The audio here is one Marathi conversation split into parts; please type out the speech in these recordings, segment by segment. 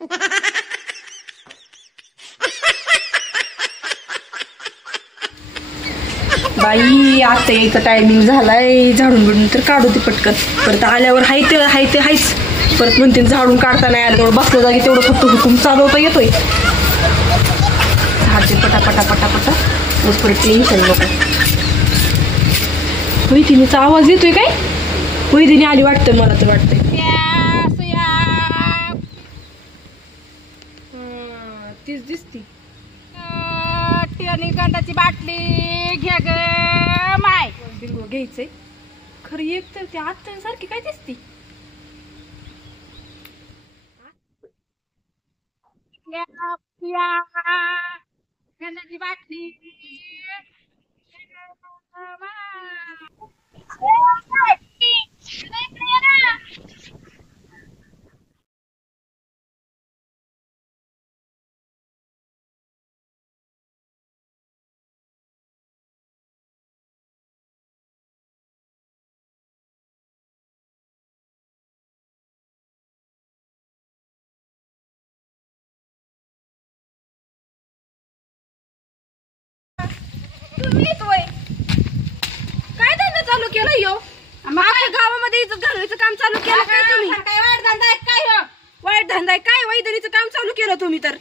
बाई आता यायचा टायमिंग झालाय, झाडून बिडून तर काढू ते पटकन. परत आल्यावर हायच परत म्हणते झाडून काढता नाही आलं, तेवढं बसल्या जागी तेवढं फक्त हुकूम चालवता येतोय. झाडते पटापटा पटापटा मग परत टेन्शन नको. वैदिनीचा आवाज येतोय काय? वैदिनी आली वाटतं, मला तर वाटतंय. तीच दिसती. गंधाची बाटली घ्या ग माय. बिंगो घ्यायचंय खरं. एक तर त्या आत्यांसारखी काय दिसती. गंधाची बाटली काय धंदा चालू केलं यो? गावामध्ये इज्जत घालवायचं काम चालू केलं काय तुम्ही? काय वाईट धंदा आहे काय हो? वाईट धंदा आहे काय? वैदनीचं काम चालू केलं तुम्ही तर.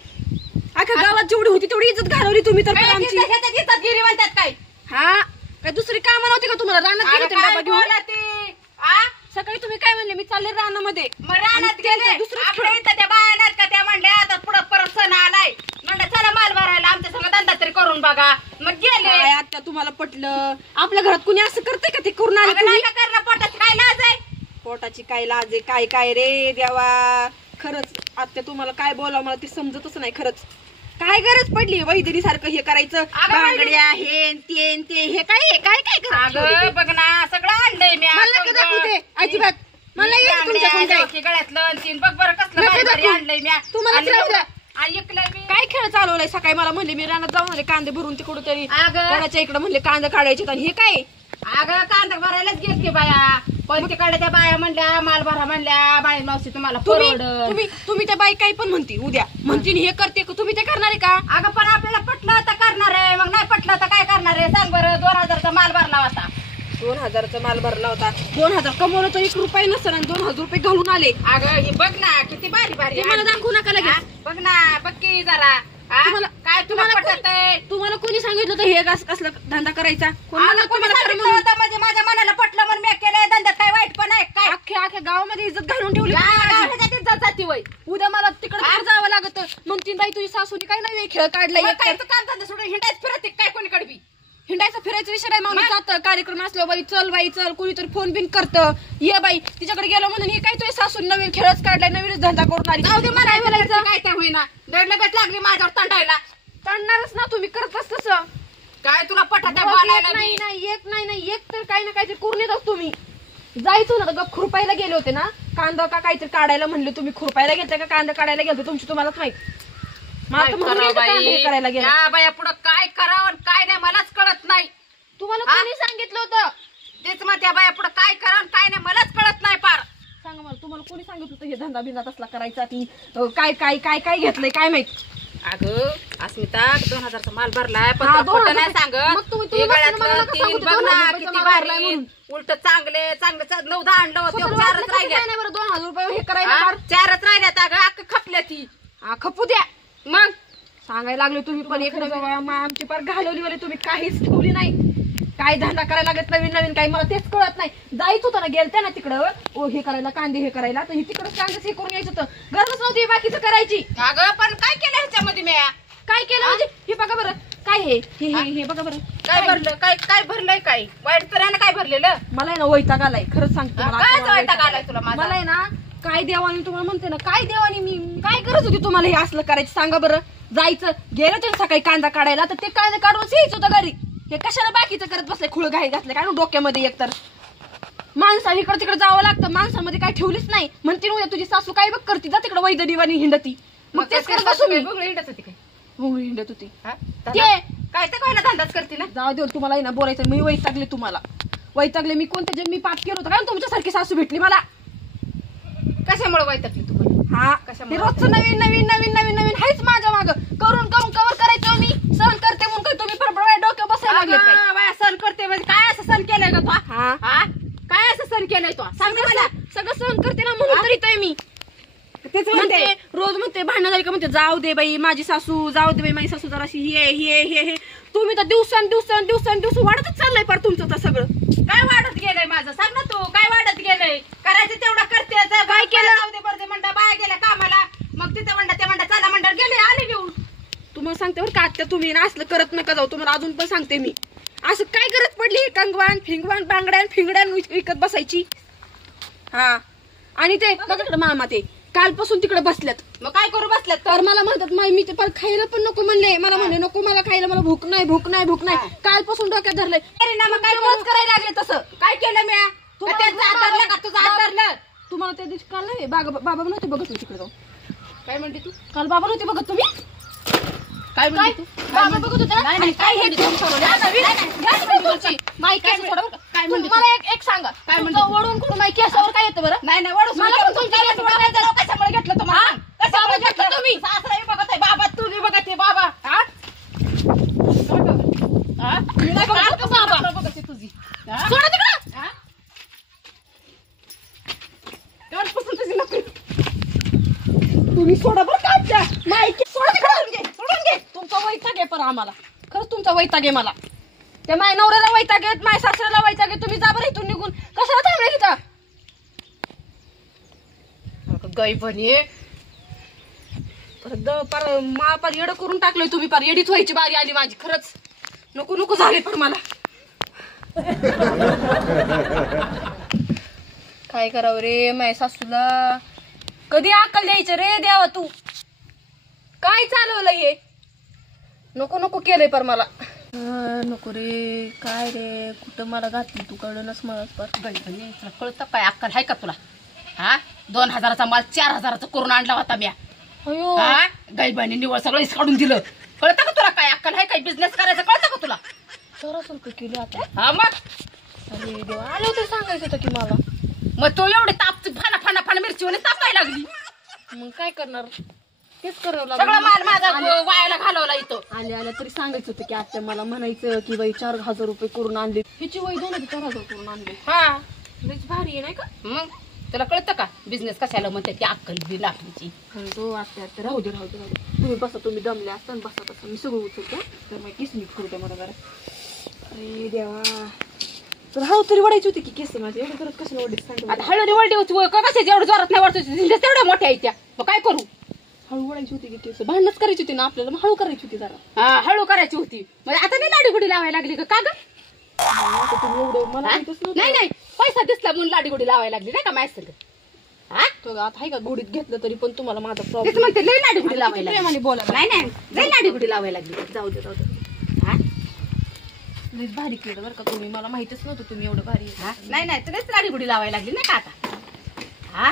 अख्या गावात जेवढी होती तेवढी इज्जत घालवली तुम्ही तर. काय आमची शेतात गिरी म्हणतात काय? हा काय दुसरी कामं नव्हती का तुम्हाला? रानात गेले होते काय डबा घेऊन. बोलती? आ? सकाळी तुम्ही काय म्हणले? मी चालले रानामध्ये. मग रानात गेले आपल्या इथं त्या बाया नाहीत का? त्या म्हणल्या आता पुढं परत सण आलाय, म्हणलं चला माल भरायला आमच्या संग धंदा तरी करून बघा. मग गेले. काय आता तुम्हाला पटलं? आपल्या घरात कुणी असं करते का? ते करून आले तुम्ही. नाही करणं पोटाची काय लाज आहे? पोटाची काय लाज आहे? काय काय रे देवा. खरंच आता तुम्हाला काय बोलावं मला ते समजतच नाही. खरंच काय गरज पडली वैदनी सारखं हे करायचं? बांगड्या हे ते हे काय काय काय अगं बघ ना सगळं आणलंय मी. मला नका दाखवू ते अजिबात. मला नाही यायचं तुमच्याकडून काय. गळ्यातलं तीन बघ बरं कसलं नका भारी दाखवू. आणलंय मी. तुम्हाला सांगितलं. ऐकलंय मी. काय खेळ चालवलाय? सकाळी मला म्हणले मी रानात जाऊन आले कांदे भरून तिकडून तरी अगं घराच्या इकडे म्हणले कांदा काढायचे. आणि हे काय? अगं कांदा भरायलाच गेलते बाया, पण तिकडे त्या बाया म्हणल्या माल भरा म्हणल्या. बाई मावशी तुम्हाला परवडल. तुम्ही त्या बाई काही पण म्हणती उद्या म्हणतील हे करते का? तुम्ही ते करणार आहे का? अगं पण आपल्याला पटलं तर करणार आहे, मग नाही पटलं तर काय करणार आहे सांग बरं. 2000चा माल भरला होता. 2000चा माल भरला होता. 2000 कमवलं तर 1 रुपया नसेल आणि 2000 रुपये घालून आले. अगं हे बघ ना किती भारी भारी. मला दाखवू नका लगेच. बघ ना बघ की जरा. काय तुम्हाला पटत आहे? तुम्हाला कोणी सांगितलं होतं हे कसला धंदा करायचा? म्हणजे माझ्या मनाला पटलं म्हणून मी केलंय. धंद्यात काय वाईट पण आहे काय? अख्ख्या गावामध्ये इज्जत घालून ठेवली. इज्जत जाती वय. उद्या मला तिकडे जावं लागत. म्हणतील बाई तुझी सासूनी काय नाही खेळ काढलाय. काय काम धंदा सोडून हिंडायच फिरत काय कोणीकडे बी? हिंडायचा फिरायचा विषय नाही. माणूस जातं कार्यक्रम असलो बाई चल कोणीतरी फोन बिन करतं ये बाई तिच्याकडे गेलो म्हणून हे काय तुझ्या सासून नवीन खेळच काढलाय, नवीनच धंदा करून आली. जाऊ दे मला बोलायचं काय त्या होईना. दड लगेच लागली माझ्यावर तंडायला. काढणारच ना तुम्ही करतच तसं. काय तुला पटत बोलायला? नाही एक तर काही ना काहीतरी करून येतात तुम्ही. जायचं ना गप खुरपायला गेले होते ना कांदा का काहीतरी काढायला म्हणले तुम्ही. खुरपायला गेलते का कांदा काढायला गेलते तुमची तुम्हालाच माहित. करायला गेला बाया पुढं काय करावं काय नाही मलाच कळत नाही. तुम्हाला कोणी सांगितलं होतं? तेच मग त्या बाया पुढं काय करावं काय नाही मलाच कळत नाही. पार सांगा मला तुम्हाला कोणी सांगितलं होतं हे धंदा बिंदा तसला करायचा? ती काय काय काय काय घेतलंय काय माहित? अगं अस्मिता 2000चा माल भरलाय पण खोटं नाही सांगत. बघ ना किती भारी उलट चांगले 9-10 आणलं होतं. 4च राहिल्या. 2000 रुपये हे करायला 4च राहिल्यात. अगं अख्खं खपल्या ती. खपू द्या मग सांगायला लागले तुम्ही पण. एक आमची पार घालवली वाले तुम्ही काहीच ठेवली नाही. काय धंदा करायला लागत नवीन काही मला तेच कळत नाही. जायचं होतं ना गेलत्या ना तिकडं हे करायला कांदे हे करायला तर तिकडं कांदेच हे करून यायचं होतं. गरजच नव्हती बाकीचं करायची. अगं पण काय केलं ह्याच्यामध्ये मी? काय केलं म्हणजे हे बघा बरं काय हे बघा बरं काय भरलं काय भरलंय काय वाईट तऱ्यानं काय भरलेलं? मला आहे ना वैताग आलाय खरंच सांगते. काय वैताग आलाय तुला? मला आहे ना काय देवानी तुम्हाला म्हणते ना काय देवानी मी काय गरज होती तुम्हाला हे असलं करायचं सांगा बरं. जायचं गेलं तर सकाळी कांदा काढायला तर ते कांदा काढूनच यायचं होतं घरी. हे कशाला बाकीचं करत बसले? खुळ घाई घातलं काय डोक्यामध्ये. एकतर माणसाला इकडे तिकडे जावं लागतं. माणसामध्ये काय ठेवलीच नाही. म्हणते उद्या तुझी सासू काय बघ करती जा तिकडे वैदनीवानी हिंडती. मग तेच करत बसू मी. हिंडत होती काय? हिंडत होती काय ते कोणाला धंदाच करते ना. जाऊ दे तुम्हाला ना बोलायचं. मी वैतागले तुम्हाला वैतागले. मी कोणत्या जन्मी पाप केलं होतं काय तुमच्यासारखी सासू भेटली मला? कशामुळे वैतागली तुम्हाला? हा कशामुळे? ते रोजचं नवीन नवीन नवीन नवीन नवीन हायच माझ्या माग करून करून कवर करायचं मी सहन करते म्हणून काय तुम्ही बरोबर डोक्यात बसायला लागले काय अगं बाया, सण करते म्हणजे काय असं सण केलंय का तू? हा हा काय असं सण केलंय तू? सांग मला. सगळं सहन करते ना म्हणून तर इथं आहे मी तेच म्हणते म्हणते. रोज म्हणते भांडण झाली का म्हणते जाऊ दे बाई माझी सासू जाऊ दे बाई माझी सासू जराशी हे तुम्ही तर दिवसांदिवस वाढतच चाललंय पर तुमचं तर सगळं काय वाढत गेलंय माझं? सांग ना तू काय वाढत गेलंय? करायचं तेवढं करते. काय केलं? जाऊ दे बरं म्हणता बाया गेल्या कामाला. मग तिथं म्हणता ते म्हणता चला म्हणतात गेले आले घेऊन. तुम्हाला सांगते बरं का आत्या तुम्ही ना असलं करत नका जाऊ तुम्हाला अजून पण सांगते मी असं काय गरज पडली हे कंगवान फिंगवान बांगड्यान फिंगड्यान विकत बसायची हा आणि ते बघा तिकडे मामा ते कालपासून तिकडे बसल्यात मग काय करू बसल्यात तर मला म्हणतात मी ते पण खायला पण नको म्हणले मला म्हणले नको मला खायला मला भूक नाही कालपासून डोक्यात धरलंय अरे ना मग काय रोज करायला लागले तसं काय केलं मी? तुम्हाला त्याचं हात धरलं का तुझं हात धरलं? तुम्हाला त्या दिवशी काल नाही बाबा नव्हते बघत तुम्ही तिकडे जाऊन काय म्हणते तू? काल बाबा नव्हते बघत तुम्ही काय म्हणते तू? बाबा बघत होते ना? नाही, नाही, काय हे तुम्ही सोडवलं? माई केस सोडा बरं का? काय म्हणते मला एक सांगा काय म्हणते तुमचं वळून कुठून माई केसावर काय येतं बरं नाही नाही वडूस मला पण तुमच्या केस वळवायचं कशामुळे घेतलं तुम्हाला? हा? कशामुळे बाबा घेतलं तुम्ही? सासराही बघत आहे बाबा तू बी बघत आहे बाबा हा? हा? मी नाही बघत आता बाबा. सासरा बघत आहे तुझी हा? सोडा तिकडं हा? तेव्हापासून तुझी नोकरी. तुम्ही सोडा बरं का आत्या माई केस सोडा तिकडं सोडून घे तुमचा वैताग आहे पर आम्हाला खरंच तुमचा वैताग आहे मला त्या माय नवऱ्याला वैताग आहेत माय सासऱ्याला वैताग आहे तुम्ही जा बरं इथून निघून कशाला थांबले तिथं गाई बनी पार येडं करून टाकलंय तुम्ही पार येडीच व्हायची बारी आली माझी खरंच नको झाले पण मला काय करावं रे माझ्या सासूला कधी अक्कल द्यायचं रे देवा तू काय चालवलं हे नको केलंय पर मला नको रे काय रे कुठं मला घातली तू कळलंच मला पर गाई बनी तुला कळतं काय अक्कल आहे का तुला? हा 2000चा माल 4000चा करून आणला होता म्या. अयो हा गाई बनी निवळ सगळं काढून दिलं. कळतं का तुला काय अक्कल आहे? काय बिझनेस करायचं कळतं का तुला? 1400 किलो आता हा मग अरे देवा आलं होतं सांगायचं होतं की मला मग तो एवढे ताप फाना मिरचीवाने तापायला लागली. मग काय करणार तेच करावं सगळं माल माझा लागलं वायाला घालवला इथं. आल्या तरी सांगायचं होतं की आत्या मला म्हणायचं की बाई 4000 रुपये करून आणले हिची वय 2000 करून आणले हा लईच भारी आहे नाही का मग तुला कळतं का बिझनेस कशाला म्हणते ती अक्कल बी लागलीची. तो आत्या राहू दे तुम्ही बसा तुम्ही दमले असता बसा बसा मी सगळं उचलतो तर मग केस नीट करू द्या मला जरा अरे देवा तर हळू तरी वडायची होती की केस माझे एवढं करत कशाला वडायचं आता हळूनी वळटी होती कशाची एवढं जोरात नाही वरती तेवढ्या मोठ्या आहेत त्या. मग काय करू? हळू वडायची होती की केस भांडणच करायची होती ना आपल्याला मग हळू करायची होती जरा हा हळू करायची होती म्हणजे आता नाही लाडी गुडी लावायला लागली का ग? आता तुम्ही एवढं मला माहीतच नव्हतं. नाही पैसा दिसला म्हणून लाडी गुडी लावायला लागली नाही का माझ्या संग? हा तो आता आहे का गोडीत घेतलं तरी पण तुम्हाला माझा तेच प्रॉब्लेम म्हणते लई लाडी गुडी लावायला लागली. प्रेमाने बोला नाही लई लाडी गुडी लावायला लागली. जाऊ दे हा लईच भारी केलं बरं का तुम्ही मला माहितच नव्हतं तुम्ही एवढं भारी आहे. हा? नाही तुलाच लाडी गुडी लावायला लागली नाही का आता? हा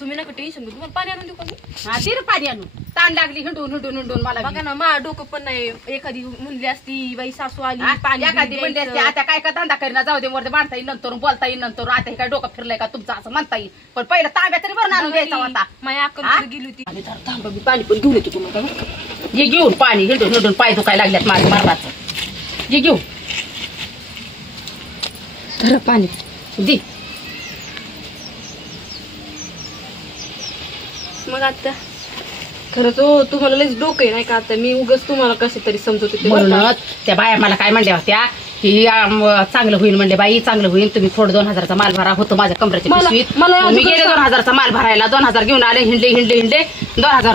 तुम्ही नका टेन्शन घेऊ तुम्हाला पाणी आणून देऊ का मी? हा दे रे पाणी आणून. ताण लागली हिंडून मला बघा ना मा डोकं पण नाही एखादी म्हणली असती बाई सासू आली हा? पाणी एखादी बिणी म्हणली असती, द्यायचं. आता काय का धंदा करीना जाऊ दे वरती बांधता येईल नंतर बोलता येईल नंतर आता हे काय डोकं फिरलंय का तुमचं असं म्हणता येईल पण पहिलं तांब्या तरी बरं आणून द्यायचा होता. माझ्या अक्कल हा? गेली होती आणि जरा थांबा मी पाणी पण घेऊन येते तुम्हाला बरं का? ये घेऊन पाणी हिंडून पाय दुखायला लागल्यात माझ्या मारणाचं. ये घेऊन धरा पाणी दे. मग आता खरंच हो तुम्हाला लईच डोकं आहे नाही का आता मी उगाच तुम्हाला कसे तरी समजवते ते बरं का? म्हणूनच त्या बाया मला काय म्हणल्या होत्या की चांगलं होईल म्हणले बाई चांगलं होईल तुम्ही थोडं 2000चा माल भरा होतो माझ्या कमरेच्या मला- पिशवीत. मला मग मी अजून गेले सांग. 2000चा माल भरायला 2000 घेऊन आले हिंडले 2000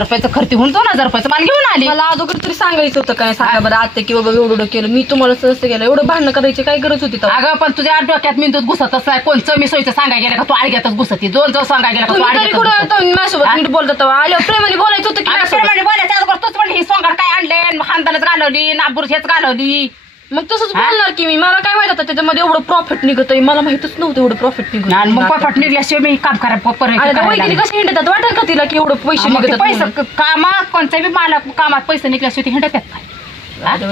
रुपयाचं खर्च होऊन 2000 रुपयाचं माल घेऊन आले. मला अगोदर तरी सांगायचं होतं काय सांगा बरं आता की बाबा एवढं केलं मी तुम्हाला सहज केलं एवढं भांडणं करायची काय गरज होती तेव्हा? अगं पण तुझ्या डोक्यात मेंदूत घुसतच नाही कोणचं मी सोयीचं सांगायला गेलं का तू आडग्यातच घुसती दोन सांगायला गेलं का तू तुम्ही तरी आडग्यातच कुठं घुसती. होता माझ्यासोबत नीट बोलता तेव्हा आल्यावर प्रेमाने बोलायचं होतं की अगं माझ्यासोबत? प्रेमाने बोलायच्या अगोदर तूच म्हणली ही सोंगाड काय आणले खानदानच घालवली नागपूर हेच घालवली. मग तसंच हा? बोलणार की मी मला काय माहित आता त्याच्यामध्ये एवढं प्रॉफिट निघत मला माहितच नव्हतं एवढं प्रॉफिट निघत आणि मग पट निघल्याशिवाय मी काम करा कशी हिंडतात वाटेल का तिला की एवढं पैसे निघतात पैसे म्हणून? कामात कोणत्याही मालक कामात पैसे निघल्याशिवाय ते हिंडत काय आज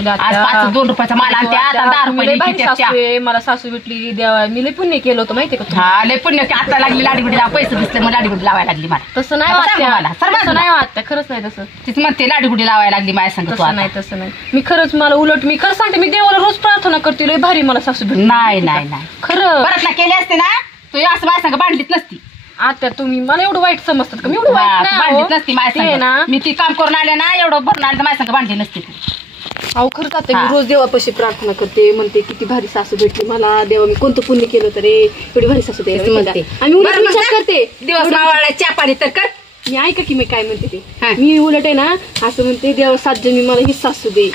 2 रुपयाचा माल आणते आता 10 रुपये मला सासू भेटली देवा मी लय पुण्य केलं होतं माहितीये का हा लय पुण्य की आता लागली लाडीगुडीला पैसे दिसले मग लाडीगुडी लावायला लागली मला तसं नाही आता सांग मला, वाटतं सर्वांना. नाही वाटतं खरंच नाही तसं तीच म्हणते लाडीगुडी लावायला लागली माझ्या संग तू तसं आता. नाही तसं नाही मी खरंच मला उलट मी खरं सांगते मी देवाला रोज प्रार्थना करते लय भारी मला सासू भेटली नाही नाही नाही खरं परत ना केली असते ना तू असं माझ्या संग बांधलीच नसती आता तुम्ही मला एवढं वाईट समजतात का मी एवढं हा, वाईट तू नाही बांधलीच अहो. नसती माझ्या ते संग ना मी ती काम करून आले ना एवढं भरून आलं तर माझ्या संग बांधली नसती तू अहो खरंच आता हा. मी रोज देवापाशी प्रार्थना करते म्हणते किती भारी सासू भेटली मला देवा मी कोणतं पुण्य केलं तर रे एवढी भारी सासू तेच द्यायला म्हणते. आम्ही उलट बरं मग विचार जा. करते दिवस मावळला चहा पाणी तर कर मी ऐका की मी काय म्हणते हा. ते मी उलट आहे ना असं म्हणते देवा 7 जन्मी मला ही सासू दे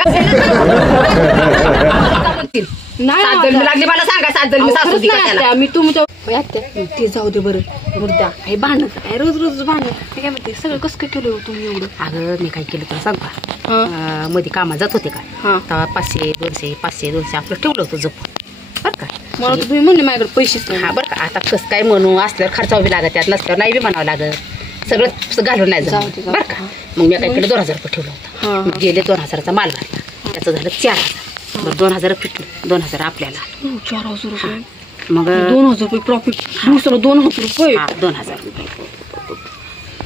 नाही सात जन्मी लागली मला सांगा 7 जन्मी अहो, सासू खरंच दी नाही कशाला? आत्या, मी तुमच्या आत्या, ते जाऊ दे बरं मुर्द्या काय भांडण काय रोज रोज भांडण ते काय म्हणते सगळं कसं काय केलं हो तुम्ही एवढं अगं मी काय केलं तुला सांग का हा. मध्ये कामात जात होते का हा. तेव्हा 500 200 500 200 आपलं ठेवलं होतं जपून बरं का मला तर तुम्ही म्हणले माझ्याकडे पैसेच नाही हा बरं का आता कसं काय म्हणू असल्यावर खर्चावं बी लागत त्यात नसल्यावर नाही बी म्हणावं लागत सगळं घालून नाही जाऊ जाऊ दे, जाऊ बरं का मग मी काय केलं 2000 रुपये ठेवलं हा. होतं मग गेले 2000चा माल भरला त्याचं झालं 4000 बरं 2000 फिटलं 2000 आपल्याला 4,000 रुपये मग 2,000 रुपये प्रॉफिट दिवसाला 2,000 रुपये हा 2000 रुपये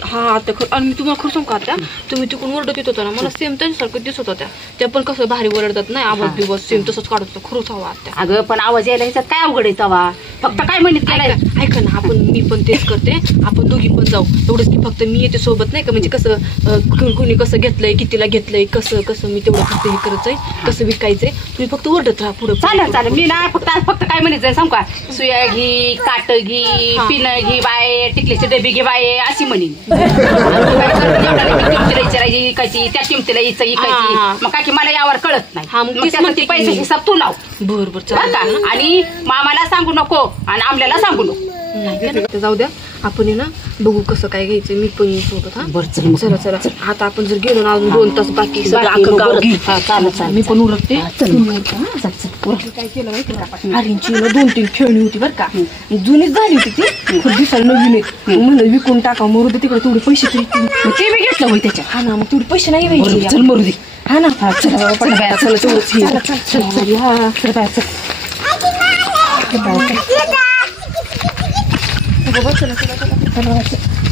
हा आता आणि मी तुम्हाला खरं सांगू का आता तुम्ही तिकडून ओरडत येत होता ना मला सेम त्यांच्यासारखं दिसत होत्या त्या पण कसं भारी ओरडतात नाही आवाज दिवस सेम तसंच काढत होतं खरंच हवा आत्या अगं पण आवाज यायला ह्याच्यात काय अवघड आहे तवा फक्त काय म्हणत गेलाय ऐका ना मी पण तेच करते आपण दोघी पण जाऊ एवढंच की फक्त मी येते सोबत नाही का म्हणजे कसं कोणी कसं घेतलंय कितीला घेतलंय कसं मी तेवढं फक्त हे करायचंय कसं विकायचंय तुम्ही फक्त ओरडत राहा पुढे चालेल मी ना फक्त काय म्हणायचं सांग का सुया घी काट घी हा. पिनं घी बाय टिकलीची डबी घे बाय अशी म्हणेन विचारायची इकायची त्या किमतीला हा, इकायची हा. मग काय की मला यावर कळत नाही हा, मग मग तेच त्यासाठी म्हणते की पैसे मी. हिसाब तू लाव बरं बरं चालेल का आणि मामाला सांगू नको आणि आमल्याला सांगू नको नाही का? जाऊ द्या आपण आहे ना बघू कसं काय घ्यायचं मी पण येईन सोबत हा बरं चल मग. चला आता आपण जर गेलो ना अजून 2 तास बाकी सगळं बाकी अख्खं मग गाव बरं. घेईल. हा, चालेल. मी पण उरकते चल. काय केलं माहिती का हरींची ना 2-3 खेळणी होती बरं का जुनीच झाली होती ती खूप दिसायला नवीन आहेत म्हणलं विकून टाका मरू दे तिकडे तेवढे पैसे तरी मग ते मी घेतलं होय त्याच्या हा ना मग तेवढे पैसे नाही बरं, व्हायचे चल मरू दे हा ना चल बाबा, पटकन बाया, चल, तेवढंच हे. चल, हा. चल बाया, चल. चला, चला, चला.